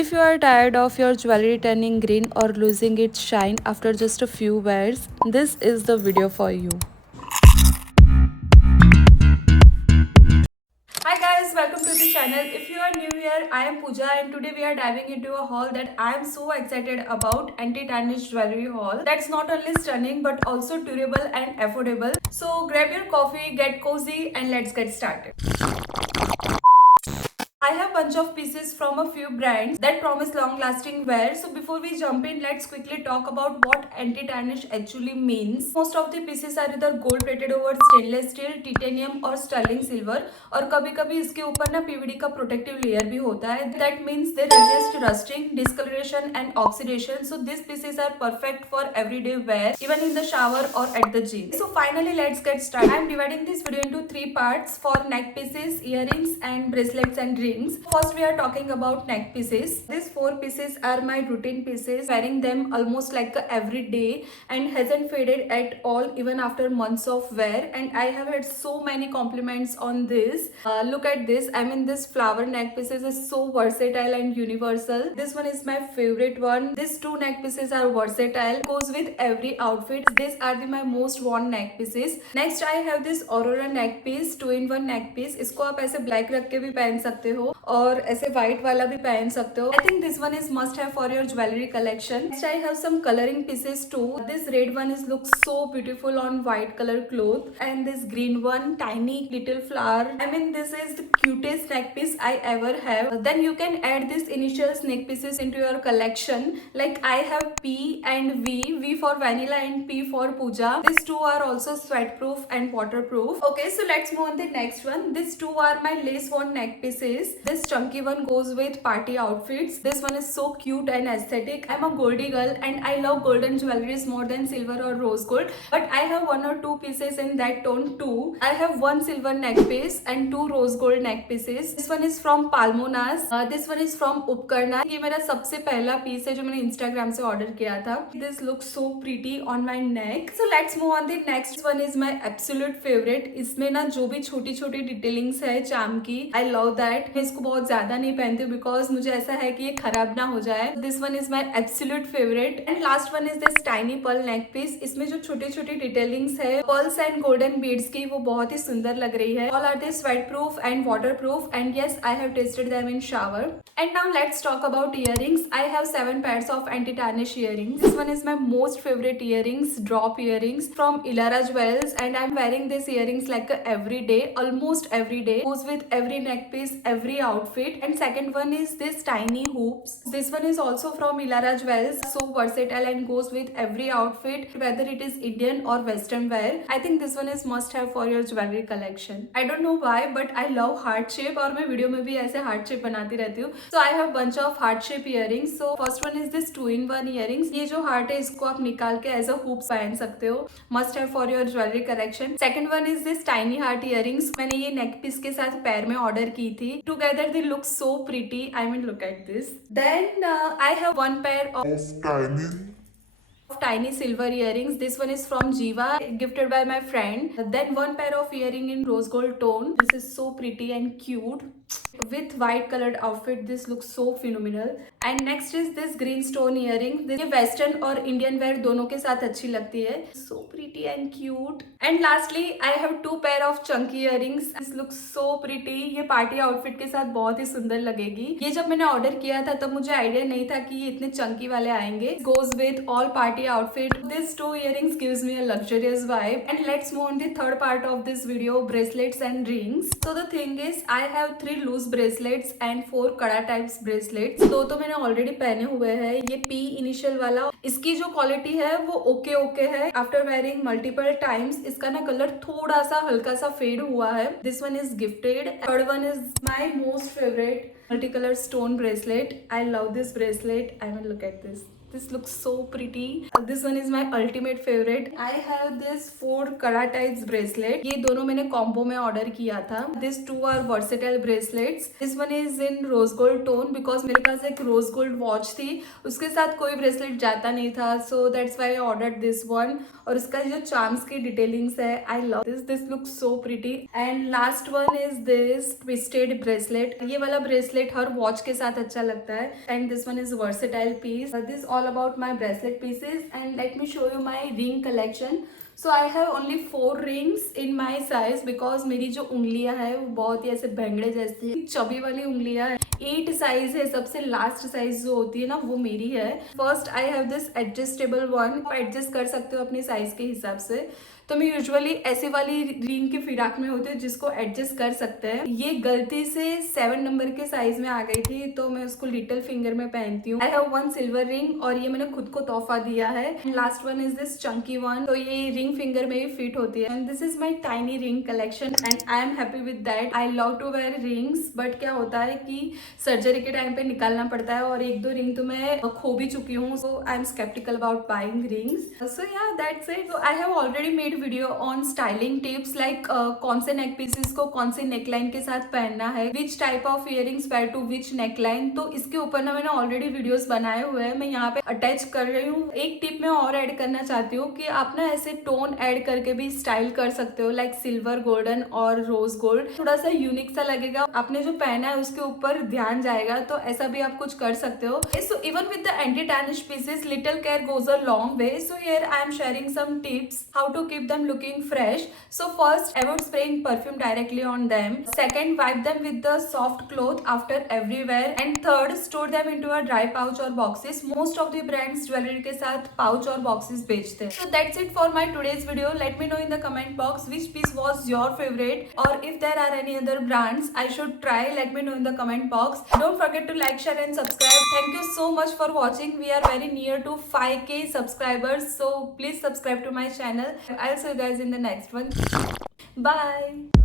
If you are tired of your jewelry turning green or losing its shine after just a few wears, this is the video for you. Hi guys, welcome to the channel. If you are new here, I am Pooja and today we are diving into a haul that I am so excited about, anti-tarnish jewelry haul. That's not only stunning but also durable and affordable. So grab your coffee, get cozy and let's get started. I have a bunch of pieces from a few brands that promise long-lasting wear. So before we jump in, let's quickly talk about what anti-tarnish actually means. Most of the pieces are either gold-plated over stainless steel, titanium or sterling silver. और कभी-कभी इसके ऊपर ना PVD का protective layer भी होता है. That means they resist rusting, discoloration and oxidation. So these pieces are perfect for everyday wear, even in the shower or at the gym. So finally, let's get started. I am dividing this video into three parts for neck pieces, earrings and bracelets and rings. First we are talking about neck pieces. These four pieces are my routine pieces, wearing them almost like every day and hasn't faded at all even after months of wear, and I have had so many compliments on this. Look at this. I mean, this flower neck pieces is so versatile and universal. This one is my favorite one. These two neck pieces are versatile, goes with every outfit. These are my most worn neck pieces. Next I have this Aurora neck piece, 2-in-1 neck piece. इसको आप ऐसे black रख के भी पहन सकते हो और ऐसे व्हाइट वाला भी पहन सकते हो. I think this one is must have for your jewelry collection. Next I have some coloring pieces too. This red one is looks so beautiful on white color cloth, and this green one, tiny little flower. I mean, this is the cutest neck piece I ever have. Then you can add this initials neck pieces into your collection. Like I have P and V. V for vanilla and P for Pooja. These two are also sweat proof and waterproof. Okay, so let's move on the next one. These two are my lace worn neck pieces. This chunky one goes with party outfits. This one is so cute and aesthetic. I'm a goldie girl and I love golden jewelries more than silver or rose gold, but I have one or two pieces in that tone too. I have one silver neck piece and two rose gold neck pieces. This one is from Palmonas. This one is from Upkarna. ये मेरा सबसे पहला piece है जो मैंने Instagram से order किया था. This looks so pretty on my neck. So let's move on. The next one is my absolute favorite. इसमें ना जो भी छोटी छोटी डिटेलिंग्स है चाम की, I love that. मैं इसको बहुत ज्यादा नहीं पहनती हूँ बिकॉज मुझे ऐसा है कि ये खराब ना हो जाए. This one is my absolute favourite. And last one is this tiny pearl neck piece. इसमें जो छोटी छोटी डिटेलिंग्स है पर्ल्स एंड गोल्डन बीड्स की, वो बहुत ही सुंदर लग रही है. All are they sweat proof and water proof, and yes I have tested them in shower. And now let's talk about earrings. I have 7 pairs of anti-tarnish earrings. This one is my most favorite earrings, drop earrings from Ilara Jewels, and I'm wearing these earrings like every day, almost every day. Goes with every neck piece, every outfit. And second one is this tiny hoops. This one is also from Ilara Jewels, so versatile and goes with every outfit, whether it is Indian or Western wear. I think this one is must have for your jewelry collection. I don't know why, but I love heart shape और मैं video में भी ऐसे heart shape बनाती रहती हूँ. So I have bunch of heart shape earrings. So first one is this 2-in-1 earrings. ये जो heart है इसको आप निकाल के as a hoop पहन सकते हो. Must have for your jewelry collection. Second one is this tiny heart earrings. मैंने ये neck piece के साथ पैर में order की थी. Together they look so pretty. I mean, look at this. Then I have one pair of tiny silver earrings. This one is from Jiva, gifted by my friend. Then one pair of earring in rose gold tone. This is so pretty and cute with white colored outfit. This looks so phenomenal. And next is this green stone earring. this western और Indian wear दोनों के साथ अच्छी लगती है. So pretty and cute. And lastly I have 2 pair of chunky earrings. This looks so pretty. ये party outfit के साथ बहुत ही सुंदर लगेगी. ये जब मैंने ऑर्डर किया था तब मुझे आइडिया नहीं था कि ये इतने चंकी वाले आएंगे. Goes with all party outfit. These 2 earrings gives me a luxurious vibe. And let's move on the third part of this video, bracelets and rings. So the thing is I have 3 loose bracelets and 4 कड़ा types bracelets. दो तो मैंने already पहने हुए हैं. ये P initial वाला, इसकी जो क्वालिटी है वो ओके है. आफ्टर वेयरिंग मल्टीपल टाइम्स इसका ना कलर थोड़ा सा हल्का सा फेड हुआ है. This one is gifted. Third one is my most favourite multicolor stone bracelet. I love this bracelet. I mean, look at this. This looks so pretty. This one is my ultimate favorite. I have this 4 Kara types bracelet. ये दोनों मैंने combo में order किया था. These two are versatile bracelets. This one is in rose gold tone because मेरे पास एक rose gold watch थी, उसके साथ कोई ब्रेसलेट जाता नहीं था, so that's why I ordered this one. और इसका जो चार्म्स की डिटेलिंग्स है, I love this. This looks so pretty. And last one is this twisted bracelet. ये वाला ब्रेसलेट हर वॉच के साथ अच्छा लगता है. And this one is versatile piece. This all about my bracelet pieces, and let me show you my ring collection. So I have only 4 rings in my size because मेरी जो उंगलियां है वो बहुत ही ऐसे भेंगड़े जैसी है, चबी वाली उंगलियां है. 8 साइज है, सबसे लास्ट साइज जो होती है ना वो मेरी है. First I have this adjustable one. आप एडजस्ट कर सकते हो अपनी साइज के हिसाब से. तो मैं यूजुअली ऐसी वाली रिंग की फिराक में होती हूँ जिसको एडजस्ट कर सकते हैं. ये गलती से 7 नंबर के साइज में आ गई थी, तो मैं उसको लिटिल फिंगर में पहनती हूँ. आई हैव 1 सिल्वर रिंग और ये मैंने खुद को तोहफा दिया है. Last one is this chunky one. तो ये रिंग फिंगर में भी फिट होती है. And this is my tiny ring collection and I am happy with that. I love to wear rings, but क्या होता है कि सर्जरी के टाइम पे निकालना पड़ता है और 1-2 रिंग तो मैं खो भी चुकी हूँ. So I am sceptical about buying rings. So yeah that's it. So I have already made video on styling tips like कौन से नेक पीसेस को कौन से नेकलाइन के साथ पहनना है, which type of earrings wear to which neckline. तो इसके ऊपर ना मैंने ऑलरेडी वीडियोस बनाए हुए हैं, मैं यहाँ पे अटैच कर रही हूँ. एक टिप मैं और ऐड करना चाहती हूँ कि आप ना ऐसे टोन ऐड करके भी स्टाइल कर सकते हो, लाइक सिल्वर, गोल्डन और रोज गोल्ड. थोड़ा सा यूनिक सा लगेगा, आपने जो पहना है उसके ऊपर ध्यान जाएगा, तो ऐसा भी आप कुछ कर सकते हो. So even with the anti tarnish pieces little care goes a long way. So here I am sharing some tips how to keep them looking fresh. So first, avoid spraying perfume directly on them. Second, wipe them with the soft cloth after every wear. And third, store them into a dry pouch or boxes. Most of the brands jewellery के साथ pouch और boxes बेचते हैं. So that's it for my today's video. Let me know in the comment box which piece was your favorite, or if there are any other brands I should try. Let me know in the comment box. Don't forget to like, share and subscribe. Thank you so much for watching. We are very near to 5k subscribers, so please subscribe to my channel. I'll see you guys in the next one. Bye.